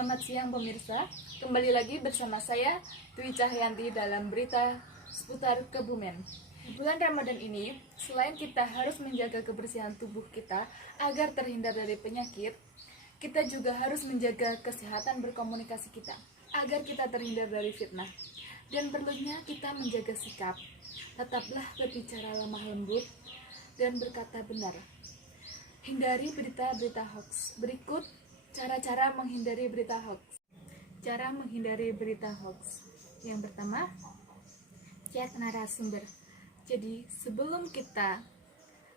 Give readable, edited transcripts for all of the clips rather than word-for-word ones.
Selamat siang pemirsa, kembali lagi bersama saya Dwi Cahyanti dalam berita seputar Kebumen. Di bulan Ramadan ini, selain kita harus menjaga kebersihan tubuh kita agar terhindar dari penyakit, kita juga harus menjaga kesehatan berkomunikasi kita agar kita terhindar dari fitnah. Dan perlunya kita menjaga sikap, tetaplah berbicara lemah lembut dan berkata benar. Hindari berita-berita hoax. Berikut cara-cara menghindari berita hoax. Cara menghindari berita hoax. Yang pertama, cek narasumber. Jadi, sebelum kita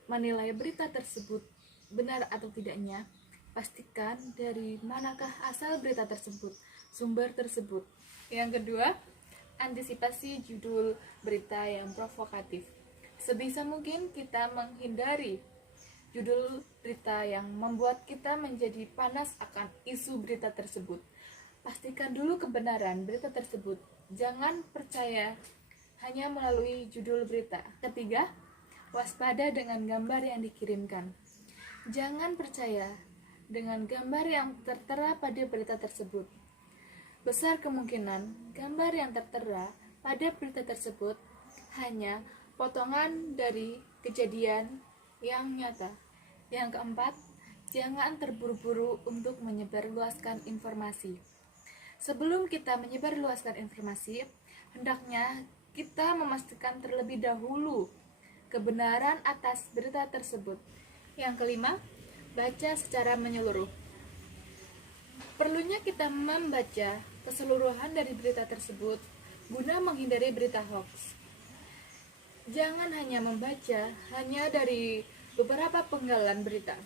menilai berita tersebut benar atau tidaknya, pastikan dari manakah asal berita tersebut, sumber tersebut. Yang kedua, antisipasi judul berita yang provokatif. Sebisa mungkin kita menghindari judul berita yang membuat kita menjadi panas akan isu berita tersebut. Pastikan dulu kebenaran berita tersebut. Jangan percaya hanya melalui judul berita. Ketiga, waspada dengan gambar yang dikirimkan. Jangan percaya dengan gambar yang tertera pada berita tersebut. Besar kemungkinan gambar yang tertera pada berita tersebut hanya potongan dari kejadian yang nyata. Yang keempat, jangan terburu-buru untuk menyebarluaskan informasi. Sebelum kita menyebarluaskan informasi, hendaknya kita memastikan terlebih dahulu kebenaran atas berita tersebut. Yang kelima, baca secara menyeluruh. Perlunya kita membaca keseluruhan dari berita tersebut guna menghindari berita hoax. Jangan hanya membaca hanya dari beberapa penggalan berita.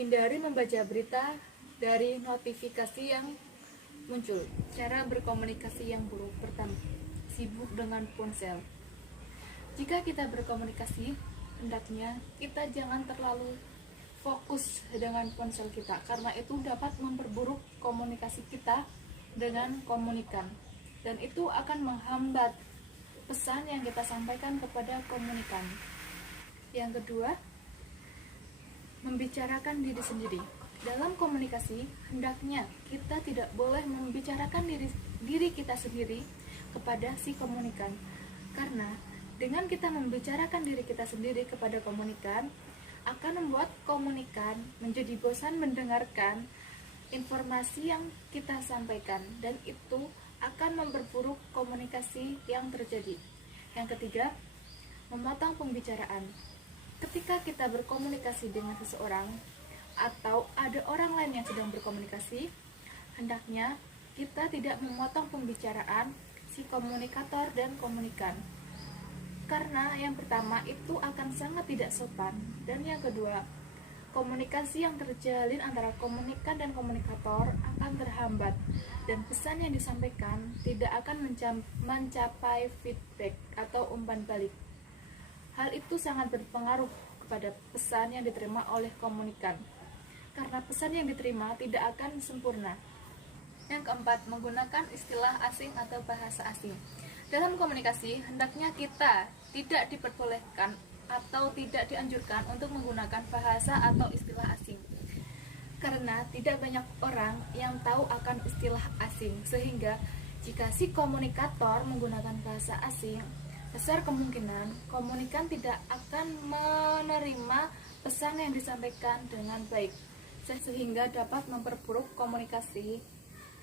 Hindari membaca berita dari notifikasi yang muncul. Cara berkomunikasi yang buruk. Pertama, sibuk dengan ponsel. Jika kita berkomunikasi, hendaknya kita jangan terlalu fokus dengan ponsel kita, karena itu dapat memperburuk komunikasi kita dengan komunikan, dan itu akan menghambat pesan yang kita sampaikan kepada komunikan. Yang kedua, membicarakan diri sendiri. Dalam komunikasi, hendaknya kita tidak boleh membicarakan diri kita sendiri kepada si komunikan, karena dengan kita membicarakan diri kita sendiri kepada komunikan akan membuat komunikan menjadi bosan mendengarkan informasi yang kita sampaikan, dan itu akan memperburuk komunikasi yang terjadi. Yang ketiga, memotong pembicaraan. Ketika kita berkomunikasi dengan seseorang atau ada orang lain yang sedang berkomunikasi, hendaknya kita tidak memotong pembicaraan si komunikator dan komunikan. Karena yang pertama itu akan sangat tidak sopan, dan yang kedua, komunikasi yang terjalin antara komunikan dan komunikator akan terhambat, dan pesan yang disampaikan tidak akan mencapai feedback atau umpan balik. Hal itu sangat berpengaruh kepada pesan yang diterima oleh komunikan, karena pesan yang diterima tidak akan sempurna. Yang keempat, menggunakan istilah asing atau bahasa asing. Dalam komunikasi, hendaknya kita tidak diperbolehkan atau tidak dianjurkan untuk menggunakan bahasa atau istilah asing, karena tidak banyak orang yang tahu akan istilah asing, sehingga jika si komunikator menggunakan bahasa asing, besar kemungkinan komunikan tidak akan menerima pesan yang disampaikan dengan baik, sehingga dapat memperburuk komunikasi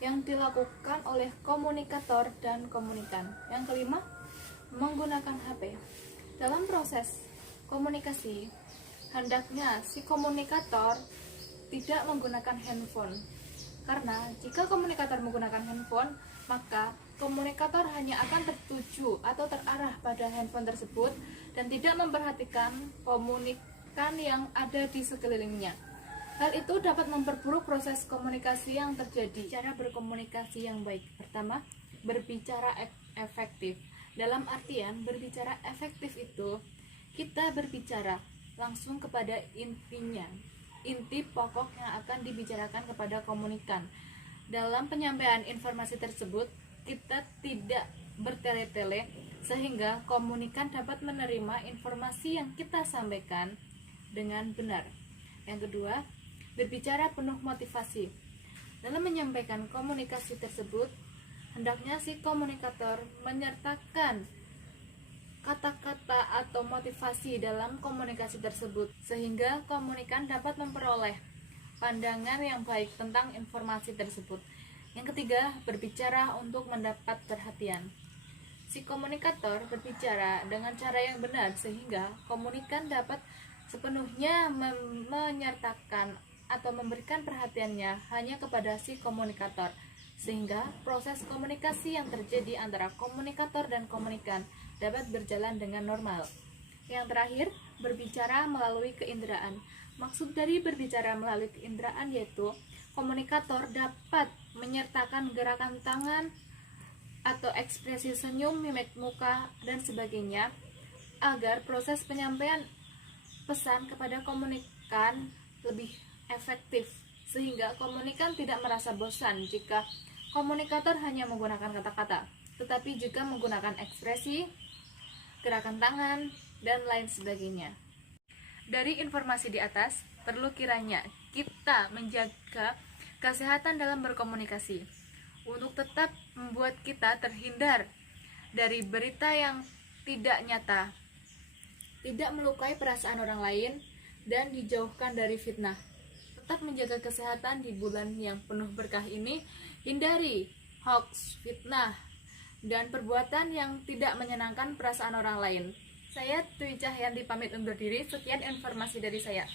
yang dilakukan oleh komunikator dan komunikan. Yang kelima, menggunakan HP. Dalam proses komunikasi, hendaknya si komunikator tidak menggunakan handphone, karena jika komunikator menggunakan handphone, maka komunikator hanya akan tertuju atau terarah pada handphone tersebut dan tidak memperhatikan komunikan yang ada di sekelilingnya. Hal itu dapat memperburuk proses komunikasi yang terjadi. Cara berkomunikasi yang baik. Pertama, berbicara efektif. Dalam artian berbicara efektif itu kita berbicara langsung kepada intinya, inti pokok yang akan dibicarakan kepada komunikan. Dalam penyampaian informasi tersebut kita tidak bertele-tele, sehingga komunikan dapat menerima informasi yang kita sampaikan dengan benar. Yang kedua, berbicara penuh motivasi. Dalam menyampaikan komunikasi tersebut, hendaknya si komunikator menyertakan kata-kata atau motivasi dalam komunikasi tersebut, sehingga komunikan dapat memperoleh pandangan yang baik tentang informasi tersebut. Yang ketiga, berbicara untuk mendapat perhatian. Si komunikator berbicara dengan cara yang benar sehingga komunikan dapat sepenuhnya menyertakan atau memberikan perhatiannya hanya kepada si komunikator, sehingga proses komunikasi yang terjadi antara komunikator dan komunikan dapat berjalan dengan normal. Yang terakhir, berbicara melalui keinderaan. Maksud dari berbicara melalui keinderaan yaitu komunikator dapat menyertakan gerakan tangan atau ekspresi senyum, mimik muka, dan sebagainya agar proses penyampaian pesan kepada komunikan lebih efektif, sehingga komunikan tidak merasa bosan jika komunikator hanya menggunakan kata-kata, tetapi juga menggunakan ekspresi, gerakan tangan, dan lain sebagainya. Dari informasi di atas, perlu kiranya kita menjaga kesehatan dalam berkomunikasi untuk tetap membuat kita terhindar dari berita yang tidak nyata, tidak melukai perasaan orang lain, dan dijauhkan dari fitnah. Tetap menjaga kesehatan di bulan yang penuh berkah ini, hindari hoax, fitnah, dan perbuatan yang tidak menyenangkan perasaan orang lain. Saya Dwi Cahyanti pamit undur diri. Sekian informasi dari saya.